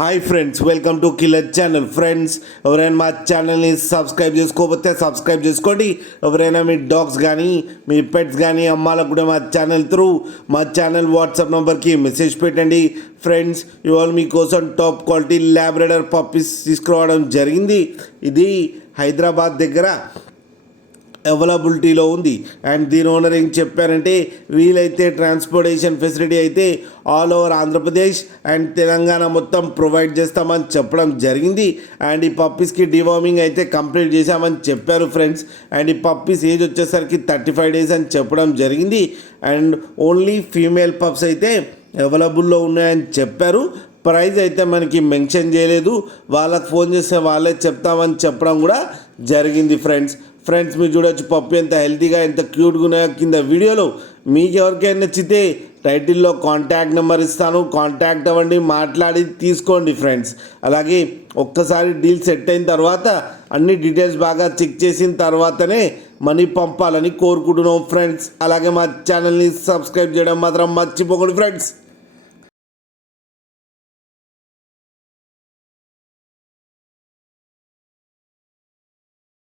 Hi friends, welcome to killer channel. Friends, ఎవరైనా మా ఛానల్ని సబ్స్క్రైబ్ చేసుకోకపోతే సబ్స్క్రైబ్ చేసుకోండి. ఎవరైనా మీ డాగ్స్ కానీ మీ పెట్స్ కానీ అమ్మాలకు కూడా మా ఛానల్ వాట్సాప్ నెంబర్కి మెసేజ్ పెట్టండి. ఫ్రెండ్స్, ఇవాళ మీకోసం టాప్ క్వాలిటీ ల్యాబ్రడర్ పప్పీస్ తీసుకురావడం జరిగింది. ఇది హైదరాబాద్ దగ్గర అవైలబిలిటీలో ఉంది. అండ్ దీని ఓనర్ ఏం చెప్పారంటే, వీలైతే ట్రాన్స్పోర్టేషన్ ఫెసిలిటీ అయితే all over Andhra Pradesh and Telangana మొత్తం ప్రొవైడ్ చేస్తామని చెప్పడం జరిగింది. అండ్ ఈ పప్పీస్కి డివార్మింగ్ అయితే కంప్లీట్ చేశామని చెప్పారు ఫ్రెండ్స్. అండ్ ఈ పప్పీస్ ఏజ్ వచ్చేసరికి 35 days అని చెప్పడం జరిగింది. అండ్ ఓన్లీ ఫీమేల్ పప్స్ అయితే అవైలబుల్లో ఉన్నాయని చెప్పారు. ప్రైస్ అయితే మనకి మెన్షన్ చేయలేదు. వాళ్ళకి ఫోన్ చేస్తే వాళ్ళే చెప్తామని చెప్పడం కూడా జరిగింది ఫ్రెండ్స్. మీరు చూడొచ్చు పప్పి ఎంత హెల్తీగా ఎంత క్యూట్గా ఉన్నాయో కింద వీడియోలో. మీకు ఎవరికైనా నచ్చితే టైటిల్లో కాంటాక్ట్ నెంబర్ ఇస్తాను, కాంటాక్ట్ అవ్వండి, మాట్లాడి తీసుకోండి ఫ్రెండ్స్. అలాగే ఒక్కసారి డీల్ సెట్ అయిన తర్వాత అన్ని డీటెయిల్స్ బాగా చెక్ చేసిన తర్వాతనే మనీ పంపాలని కోరుకుంటున్నాం ఫ్రెండ్స్. అలాగే మా ఛానల్ని సబ్స్క్రైబ్ చేయడం మాత్రం మర్చిపోకండి ఫ్రెండ్స్.